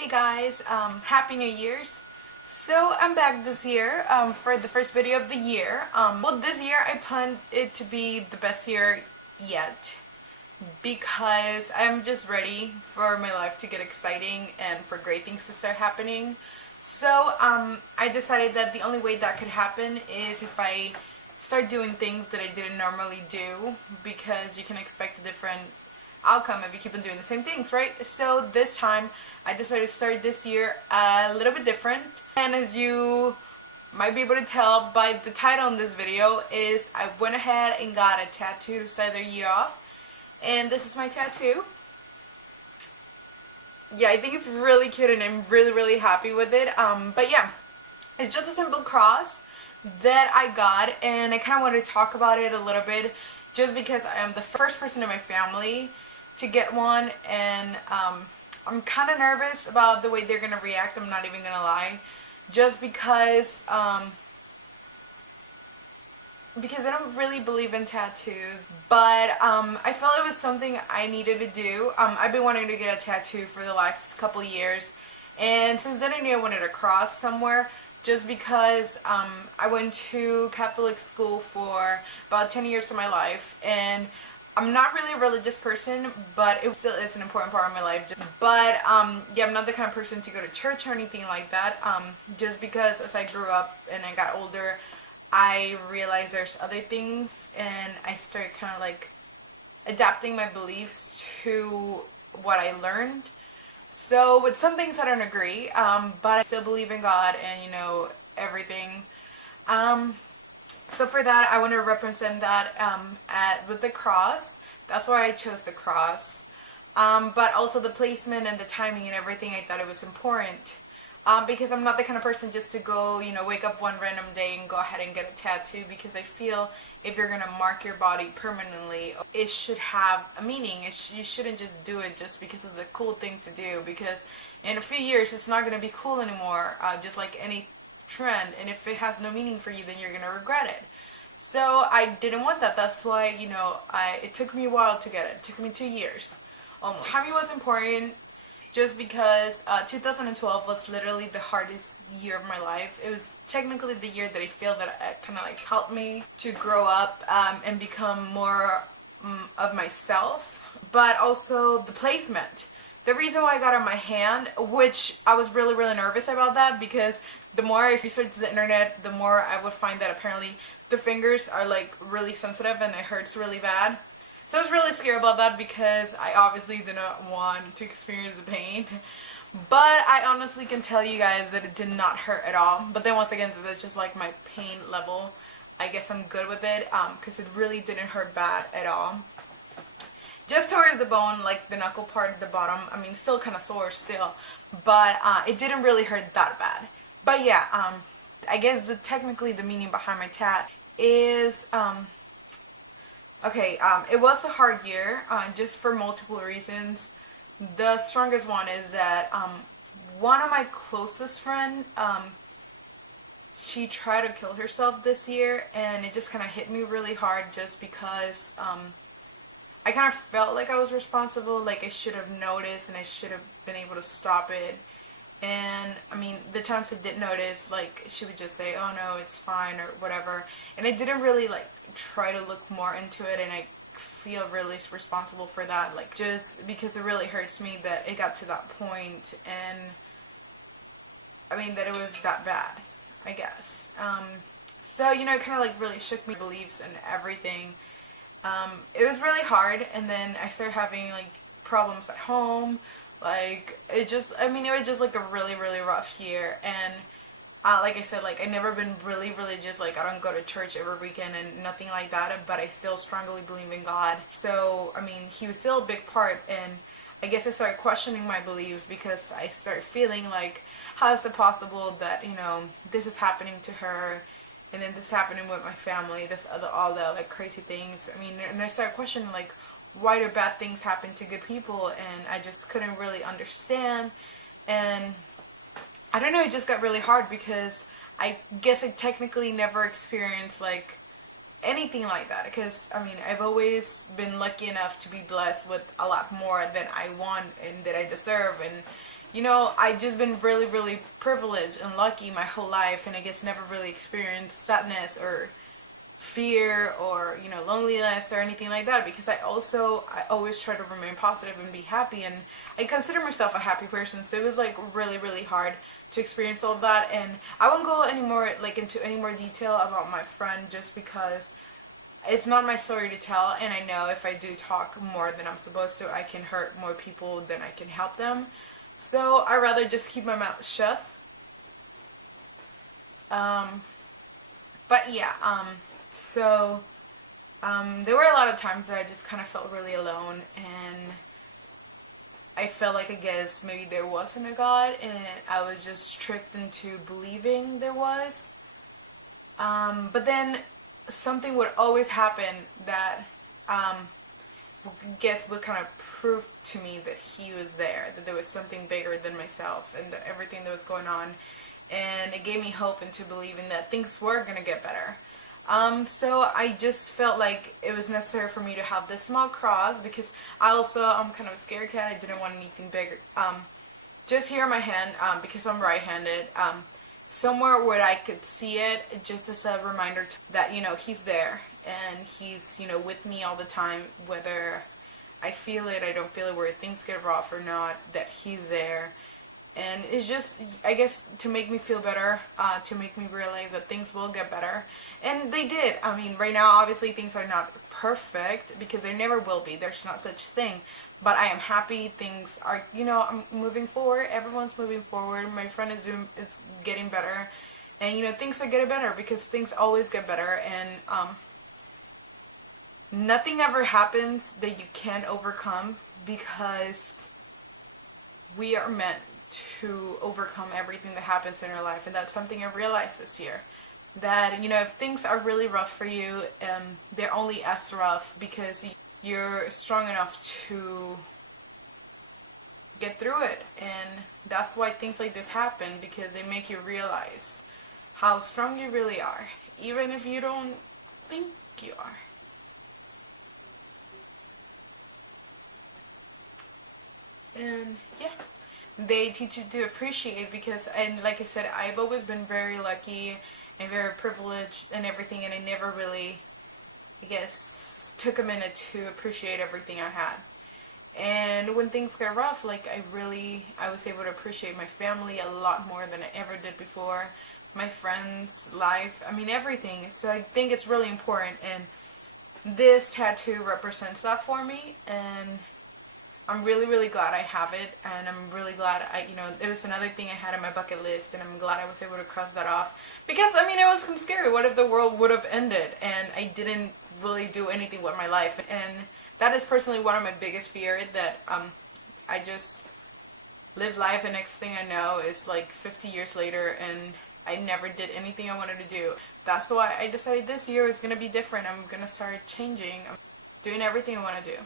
Hey guys, Happy New Year's. So I'm back this year for the first video of the year. Well, this year I planned it to be the best year yet because I'm just ready for my life to get exciting and for great things to start happening. So I decided that the only way that could happen is if I start doing things that I didn't normally do, because you can expect a different outcome if you keep on doing the same things, right? So this time I decided to start this year a little bit different, and as you might be able to tell by the title in this video, is I went ahead and got a tattoo to start the year off, and this is my tattoo. Yeah, I think it's really cute and I'm really happy with it. But yeah, it's just a simple cross that I got, and I kind of wanted to talk about it a little bit just because I am the first person in my family to get one, and I'm kind of nervous about the way they're gonna react. I'm not even gonna lie, just because I don't really believe in tattoos, but I felt it was something I needed to do. I've been wanting to get a tattoo for the last couple years, and since then I knew I wanted a cross somewhere, just because I went to Catholic school for about 10 years of my life, and I'm not really a religious person, but it still is an important part of my life. But yeah, I'm not the kind of person to go to church or anything like that, just because as I grew up and I got older, I realized there's other things, and I started kind of like adapting my beliefs to what I learned. So with some things I don't agree, but I still believe in God and, you know, everything. So for that, I want to represent that with the cross. That's why I chose the cross. But also the placement and the timing and everything, I thought it was important. Because I'm not the kind of person just to go, you know, wake up one random day and go ahead and get a tattoo, because I feel if you're going to mark your body permanently, it should have a meaning. You shouldn't just do it just because it's a cool thing to do, because in a few years it's not going to be cool anymore, just like any trend, and if it has no meaning for you, then you're going to regret it. So I didn't want that. That's why, you know, it took me a while to get it. It took me 2 years almost. Timing was important, just because 2012 was literally the hardest year of my life. It was technically the year that I feel that it kind of like helped me to grow up and become more of myself, but also the placement. The reason why I got on my hand, which I was really nervous about that, because the more I researched the internet, the more I would find that apparently the fingers are like really sensitive and it hurts really bad. So I was really scared about that, because I obviously did not want to experience the pain. But I honestly can tell you guys that it did not hurt at all. But then once again, that's just like my pain level. I guess I'm good with it, because it really didn't hurt bad at all. Just towards the bone, like the knuckle part at the bottom, I mean, still kind of sore still, but it didn't really hurt that bad. But yeah, I guess technically the meaning behind my tat is, okay, it was a hard year, just for multiple reasons. The strongest one is that one of my closest friends, she tried to kill herself this year, and it just kind of hit me really hard, just because I kind of felt like I was responsible, like I should have noticed and I should have been able to stop it. And I mean, the times I did notice, like, she would just say, oh no, it's fine or whatever, and I didn't really like try to look more into it, and I feel really responsible for that, like, just because it really hurts me that it got to that point, and I mean that it was that bad, I guess. So, you know, it kind of like really shook me beliefs and everything. It was really hard, and then I started having like problems at home. Like, it just, I mean, it was just like a really rough year. And like I said, like, I never been really religious. Like, I don't go to church every weekend and nothing like that, but I still strongly believe in God. So I mean, he was still a big part, and I guess I started questioning my beliefs, because I started feeling like, how is it possible that, you know, this is happening to her, and then this happening with my family, all the other crazy things. I mean, and I started questioning, like, why do bad things happen to good people? And I just couldn't really understand. And I don't know, it just got really hard, because I guess I technically never experienced like anything like that, because I mean, I've always been lucky enough to be blessed with a lot more than I want and that I deserve, and you know, I just been really, really privileged and lucky my whole life, and I guess never really experienced sadness or fear or, you know, loneliness or anything like that, because I always try to remain positive and be happy, and I consider myself a happy person. So it was like really, really hard to experience all of that. And I won't go anymore like into any more detail about my friend, just because it's not my story to tell, and I know if I do talk more than I'm supposed to, I can hurt more people than I can help them. So I rather just keep my mouth shut. But yeah, there were a lot of times that I just kind of felt really alone, and I felt like, I guess maybe there wasn't a God, and I was just tricked into believing there was. But then something would always happen that would kind of prove to me that he was there, that there was something bigger than myself and that everything that was going on, and it gave me hope into believing that things were gonna get better. So I just felt like it was necessary for me to have this small cross, because I'm kind of a scared cat. I didn't want anything bigger. Just here on my hand, because I'm right-handed, somewhere where I could see it, just as a reminder that, you know, he's there, and he's, you know, with me all the time, whether I feel it, I don't feel it, where things get rough or not, that he's there. And it's just, I guess, to make me feel better, to make me realize that things will get better. And they did. I mean, right now, obviously, things are not perfect, because there never will be. There's not such thing. But I am happy. Things are, you know, I'm moving forward. Everyone's moving forward. My friend is getting better. And, you know, things are getting better, because things always get better. And nothing ever happens that you can't overcome, because we are meant to overcome everything that happens in our life. And that's something I realized this year, that, you know, if things are really rough for you, they're only as rough because you're strong enough to get through it. And that's why things like this happen, because they make you realize how strong you really are, even if you don't think you are. And yeah, they teach you to appreciate, because, and like I said, I've always been very lucky and very privileged and everything, and I never really, I guess, took a minute to appreciate everything I had. And when things got rough, like, I was able to appreciate my family a lot more than I ever did before, my friends, life, I mean, everything. So I think it's really important, and this tattoo represents that for me, and I'm really, really glad I have it, and I'm really glad it was another thing I had on my bucket list, and I'm glad I was able to cross that off, because, I mean, it was scary. What if the world would have ended, and I didn't really do anything with my life? And that is personally one of my biggest fears, that I just live life, and next thing I know is like 50 years later, and I never did anything I wanted to do. That's why I decided this year is going to be different. I'm going to start changing. I'm doing everything I want to do.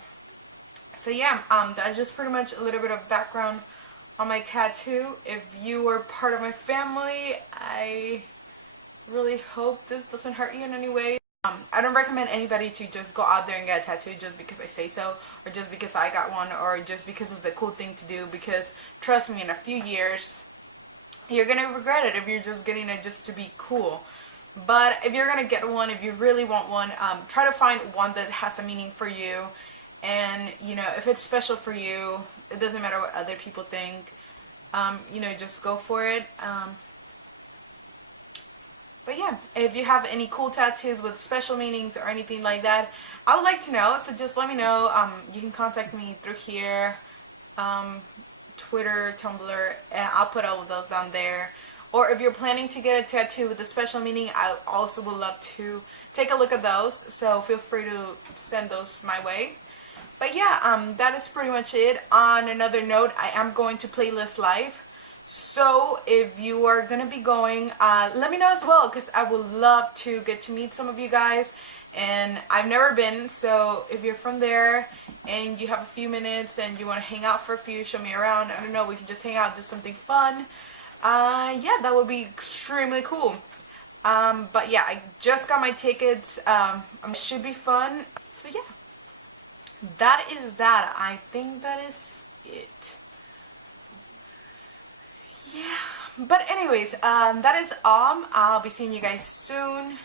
So yeah, that's just pretty much a little bit of background on my tattoo. If you were part of my family, I really hope this doesn't hurt you in any way. I don't recommend anybody to just go out there and get a tattoo just because I say so, or just because I got one, or just because it's a cool thing to do, because trust me, in a few years, you're going to regret it if you're just getting it just to be cool. But if you're going to get one, if you really want one, try to find one that has a meaning for you. And, you know, if it's special for you, it doesn't matter what other people think, you know, just go for it. But yeah, if you have any cool tattoos with special meanings or anything like that, I would like to know, so just let me know. You can contact me through here, Twitter, Tumblr, and I'll put all of those down there. Or if you're planning to get a tattoo with a special meaning, I also would love to take a look at those, so feel free to send those my way. But yeah, that is pretty much it. On another note, I am going to Playlist Live. So if you are going to be going, let me know as well, because I would love to get to meet some of you guys. And I've never been, so if you're from there and you have a few minutes and you want to hang out for a few, show me around, I don't know, we can just hang out, do something fun. Yeah, that would be extremely cool. But yeah, I just got my tickets. It should be fun. So yeah. That is that. I think that is it. But anyways, that is all. I'll be seeing you guys soon.